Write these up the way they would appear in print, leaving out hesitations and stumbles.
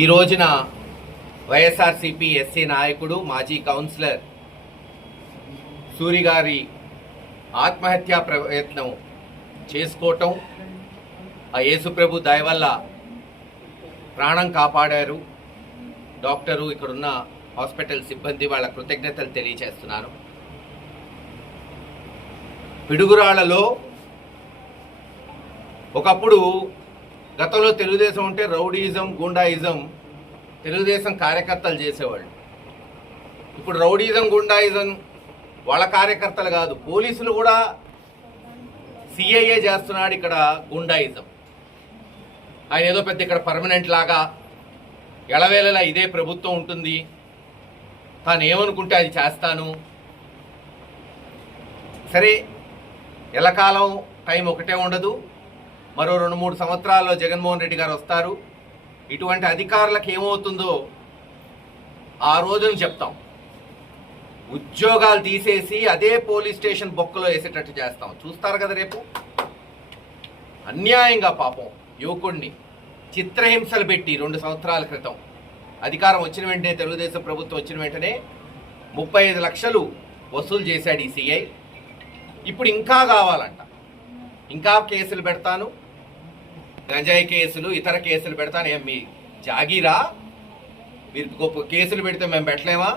ఈ రోజున వైఎస్ఆర్సీపీ ఎస్సీ నాయకుడు మాజీ కౌన్సిలర్ సూరి గారి ఆత్మహత్యా ప్రయత్నం చేసుకోవటం, ఆ యేసుప్రభు దయ వల్ల ప్రాణం కాపాడారు. డాక్టరు, ఇక్కడున్న హాస్పిటల్ సిబ్బంది వాళ్ళ కృతజ్ఞతలు తెలియజేస్తున్నాను. పిడుగురాళ్లలో ఒకప్పుడు గతంలో తెలుగుదేశం ఉంటే రౌడీయిజం, గుండాయిజం తెలుగుదేశం కార్యకర్తలు చేసేవాళ్ళు. ఇప్పుడు రౌడీయిజం, గుండాయిజం వాళ్ళ కార్యకర్తలు కాదు, పోలీసులు కూడా సిఐఏ చేస్తున్నాడు ఇక్కడ గుండాయిజం. ఆయన ఏదో పెద్ద ఇక్కడ పర్మనెంట్ లాగా ఎళవేళలా ఇదే ప్రభుత్వం ఉంటుంది, తాను ఏమనుకుంటే అది చేస్తాను. సరే, ఎల్లకాలం టైం ఒకటే ఉండదు. మరో 2-3 సంవత్సరాల్లో జగన్మోహన్ రెడ్డి గారు వస్తారు. ఇటువంటి అధికారులకు ఏమవుతుందో ఆ రోజున చెప్తాం. ఉద్యోగాలు తీసేసి అదే పోలీస్ స్టేషన్ బొక్కలో వేసేటట్టు చేస్తాం. చూస్తారు కదా రేపు. అన్యాయంగా పాపం యువకుడిని చిత్రహింసలు పెట్టి 2 సంవత్సరాల క్రితం అధికారం వచ్చిన వెంటనే, తెలుగుదేశం ప్రభుత్వం వచ్చిన వెంటనే 35 లక్షలు వసూలు చేశాడు ఈ సిఐ. ఇప్పుడు ఇంకా కావాలంట, ఇంకా కేసులు పెడతాను, గంజాయి కేసులు, ఇతర కేసులు పెడతాను. ఏం మీ జాగీరా? మీరు గొప్ప కేసులు పెడితే మేము పెట్టలేమా?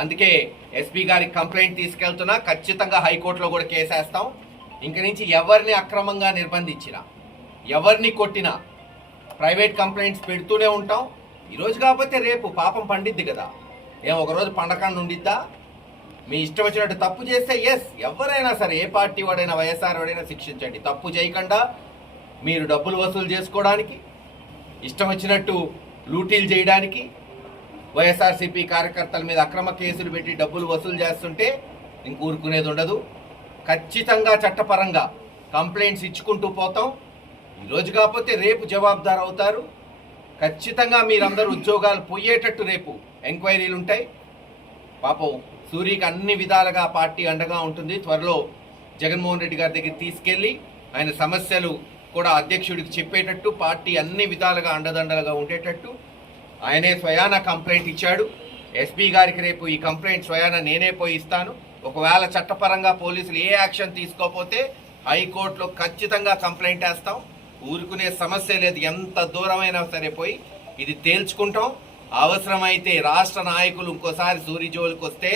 అందుకే ఎస్పీ గారికి కంప్లైంట్ తీసుకెళ్తున్నా. ఖచ్చితంగా హైకోర్టులో కూడా కేసేస్తాం. ఇంక నుంచి ఎవరిని అక్రమంగా నిర్బంధించినా, ఎవరిని కొట్టినా ప్రైవేట్ కంప్లైంట్స్ పెడుతూనే ఉంటాం. ఈరోజు కాకపోతే రేపు పాపం పండిద్ది కదా. ఒకరోజు పండగ ఉండిద్దా? మీ ఇష్టం వచ్చినట్టు తప్పు చేస్తే ఎవరైనా సరే, ఏ పార్టీ వాడైనా, వైఎస్ఆర్ వాడైనా శిక్షించండి. తప్పు చేయకుండా మీరు డబ్బులు వసూలు చేసుకోవడానికి, ఇష్టం వచ్చినట్టు లూటీలు చేయడానికి, వైఎస్ఆర్సీపీ కార్యకర్తల మీద అక్రమ కేసులు పెట్టి డబ్బులు వసూలు చేస్తుంటే ఇంక ఊరుకునేది ఉండదు. ఖచ్చితంగా చట్టపరంగా కంప్లైంట్స్ ఇచ్చుకుంటూ పోతాం. ఈరోజు కాకపోతే రేపు జవాబుదారు అవుతారు. ఖచ్చితంగా మీరందరూ ఉద్యోగాలు పోయేటట్టు రేపు ఎంక్వైరీలు ఉంటాయి. పాపం సూరికి అన్ని విధాలుగా పార్టీ అండగా ఉంటుంది. త్వరలో జగన్మోహన్ రెడ్డి గారి దగ్గర తీసుకెళ్లి ఆయన సమస్యలు కూడా అధ్యక్షుడికి చెప్పేటట్టు, పార్టీ అన్ని విధాలుగా అండదండలుగా ఉండేటట్టు ఆయనే స్వయాన కంప్లైంట్ ఇచ్చాడు. ఎస్పీ గారికి రేపు ఈ కంప్లైంట్ స్వయాన నేనే పోయి ఇస్తాను. ఒకవేళ చట్టపరంగా పోలీసులు ఏ యాక్షన్ తీసుకోకపోతే హైకోర్టులో ఖచ్చితంగా కంప్లైంట్ వేస్తాం. ఊరుకునే సమస్య లేదు. ఎంత దూరమైనా సరే పోయి ఇది తేల్చుకుంటాం. అవసరమైతే రాష్ట్ర నాయకులు ఇంకోసారి సూరి జోలికి వస్తే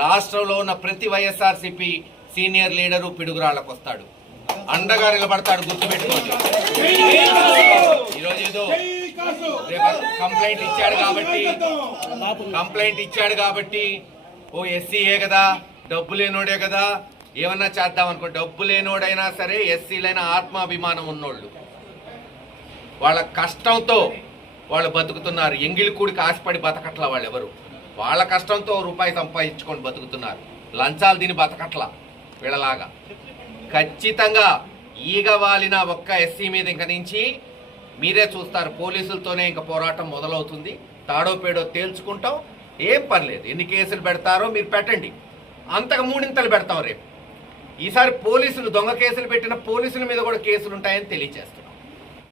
రాష్ట్రంలో ఉన్న ప్రతి వైఎస్ఆర్సీపీ సీనియర్ లీడరు పిడుగురాళ్లకు వస్తాడు, అండగా నిలబడతాడు. గుర్తుపెట్టుకోండి. ఈరోజు ఏదో కంప్లైంట్ ఇచ్చాడు కాబట్టి ఓ ఎస్సీయే కదా, డబ్బు లేనోడే కదా, ఏమన్నా చేద్దాం అనుకో. డబ్బు లేనోడైనా సరే, ఎస్సీలైనా ఆత్మాభిమానం ఉన్నోళ్ళు, వాళ్ళ కష్టంతో వాళ్ళు బతుకుతున్నారు. ఎంగిలికూడికి ఆశపడి బతకట్ల వాళ్ళు ఎవరు. వాళ్ళ కష్టంతో రూపాయి సంపాదించుకొని బతుకుతున్నారు. లంచాలు తిని బతకట్ల వీళ్ళలాగా. ఖచ్చితంగా ఈగ వాలిన ఒక్క ఎస్సీ మీద ఇంక నుంచి మీరే చూస్తారు. పోలీసులతోనే ఇంక పోరాటం మొదలవుతుంది. తాడో పేడో తేల్చుకుంటాం. ఏం పర్లేదు, ఎన్ని కేసులు పెడతారో మీరు పెట్టండి, అంతకు 3 పెడతాం రేపు. ఈసారి పోలీసులు దొంగ కేసులు పెట్టిన పోలీసుల మీద కూడా కేసులు ఉంటాయని తెలియజేస్తారు.